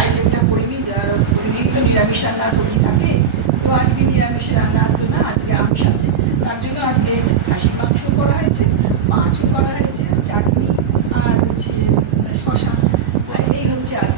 আইটেমটা করিনি, প্রতিদিন তো নিরামিষ রান্না করি থাকে, তো আজকে নিরামিষের রান্না তো না, আজকে আমিষ আছে। তার জন্য আজকে খাসির মাংস করা হয়েছে, মাছও করা হয়েছে, চাটনি আর হচ্ছে শশা, আর এই হচ্ছে আজকে